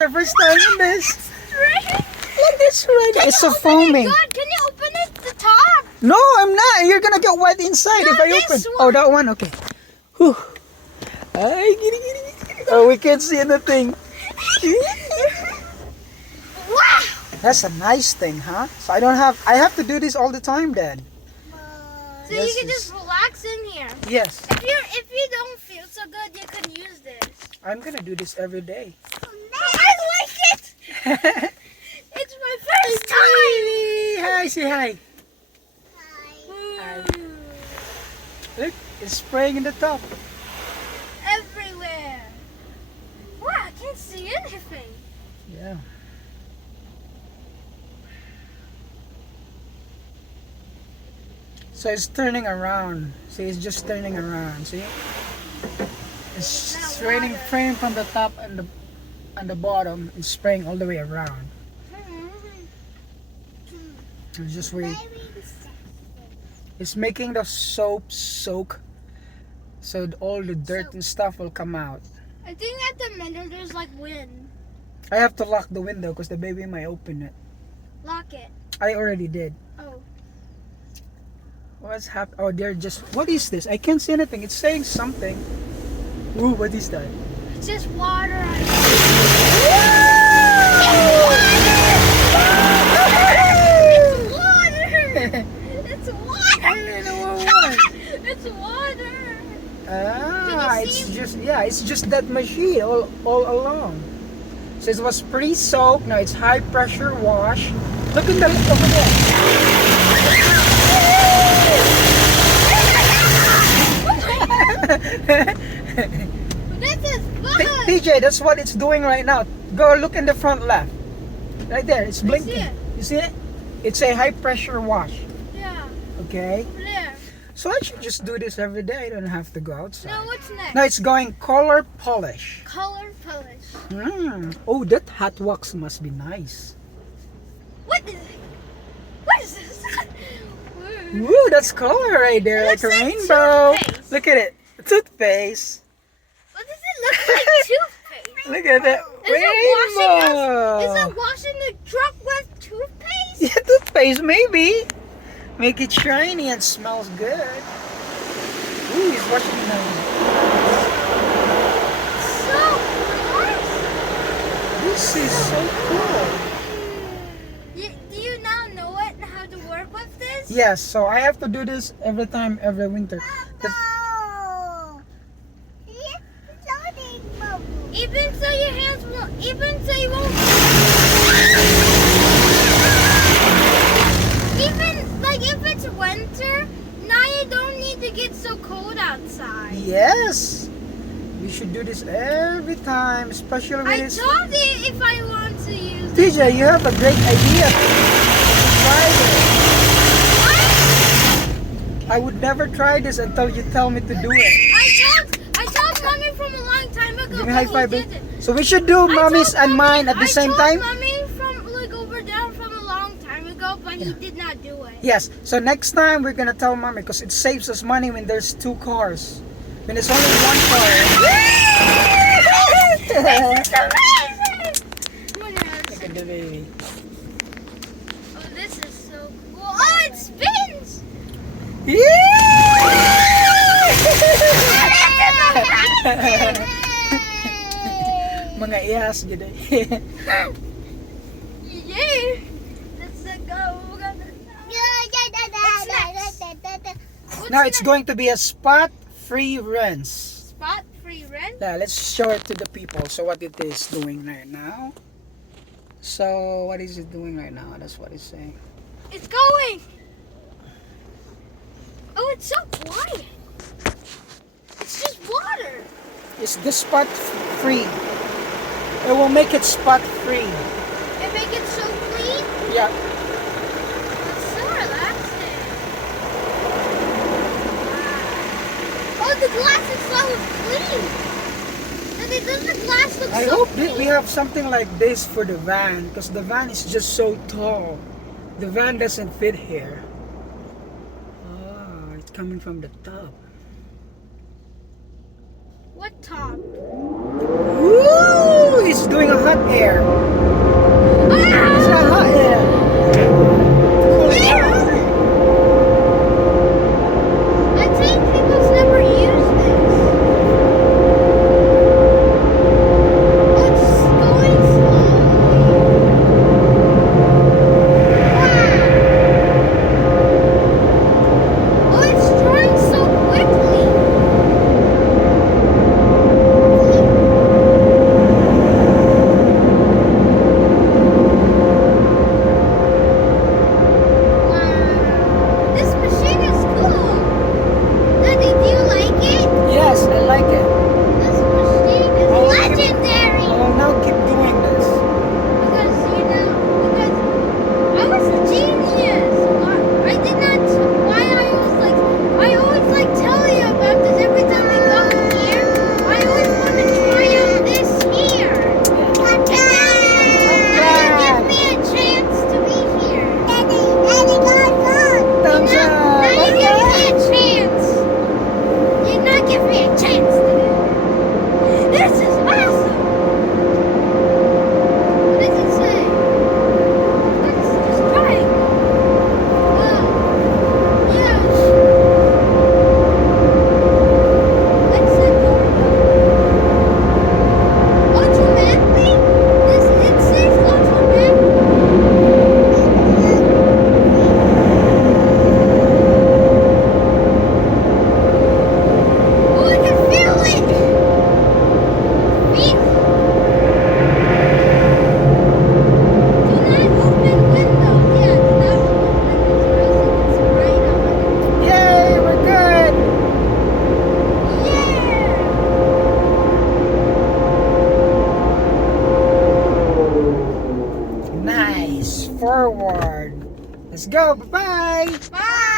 The first time in this. Right? Look, it's ready. It's so foaming. God, can you open it the top? No, I'm not. You're gonna get wet inside No, if I this open. one. Oh, that one. Okay. Whew. Ay, giddy, giddy, giddy. Oh, we can't see anything. Wow! That's a nice thing, huh? So I have to do this all the time then. So This you can is- just relax in here. Yes, If you don't feel so good, you can use this. I'm gonna do this every day. I like it. It's my first time. Hi, say hi. Hi. Look, it's spraying in the top. Everywhere. Wow, I can't see anything. Yeah. So it's turning around. See, it's just turning around. See, it's raining from the top and the bottom. It's spraying all the way around. It's just wait. It's making the soap soak, so all the dirt and stuff will come out. I think at the middle there's like wind. I have to lock the window because the baby might open it. Lock it. I already did. Oh. What's happening? Oh, they're just. What is this? I can't see anything. It's saying something. Ooh, what is that? It's just water. It's water. I don't know what. It's water. Ah, Can you it's see? just it's just that machine all along. So it was pre-soaked. Now it's high pressure wash. Look in the over there. This is fun. TJ, that's what it's doing right now. Go look in the front left. Right there, it's I see blinking. it. You see it? It's a high pressure wash. Yeah. Okay. Over there. So I should just do this every day. I don't have to go outside. Now what's next? Now it's going color polish. Color polish. Oh, that hot wax must be nice. What is it? What is this? Woo, that's color right there, It like a looks like rainbow. toothpaste. Look at it. Toothpaste. What does it look like? Toothpaste. Look at that. Is it washing the truck with toothpaste? Yeah, toothpaste, maybe. Make it shiny and smells good. Ooh, he's washing it now. So nice. This is so cool. Do you now know it and how to work with this? Yes, so I have to do this every winter. The- Even so your hands won't, even so you won't, even like if it's winter, now you don't need to get so cold outside. yes. We should do this every time, especially when I it's... told you if I want to use it. TJ, you have a great idea. Try this. I would never try this until you tell me to do it. I told mommy from a long time ago. Give me a high but five, he babe. didn't. So we should do mommy's and mine at the same time? I told mommy from like over there from a long time ago, but he did not do it. Yes. So next time we're gonna tell mommy because it saves us money when there's two cars. When it's only one car. This is amazing! Look at the baby. Oh, this is so cool. Oh, it spins! Mga iyas gid. Yay! Let's go. What's Now it's next? going to be a spot-free rinse. Spot free rent. Now let's show it to the people. So what it is doing right now. So what is it doing right now? That's what it's saying. It's going. Oh, it's so quiet. It's just water. It's the spot free. It will make it spot free. And make it so clean. Yeah. It's so relaxing. Wow. Oh, the glass is so clean. And does the glass look I so hope clean? we have something like this for the van because the van is just so tall. The van doesn't fit here. Ah, it's coming from the top. What top? Woo! Actually, it's doing a hot air. It's Ah! a hot air. Cool it down. I think people's never used this. Oh, it's going slowly. Wow. Oh, it's drying so quickly. Wow. This machine is cool. Daddy, do you like it? Yes, I like it. This machine is Oh, legendary. I will now keep doing this. Because I was a genius. I did not. Why I always like tell you about this every time we go here. I always want to try out this here. And now you give me a chance to be here. Thumbs Now up. you give me a chance. You not give me a chance to do it. This is awesome. What does it say? Let's just try it. Wow. Yeah. Let's set automatically? It says automatically. Oh, I can feel it. Feel. Do not open windows. Yeah, do not open windows or else it gets right on. Yay, we're good. Yeah. Nice. Forward. Let's go. Bye-bye. Bye.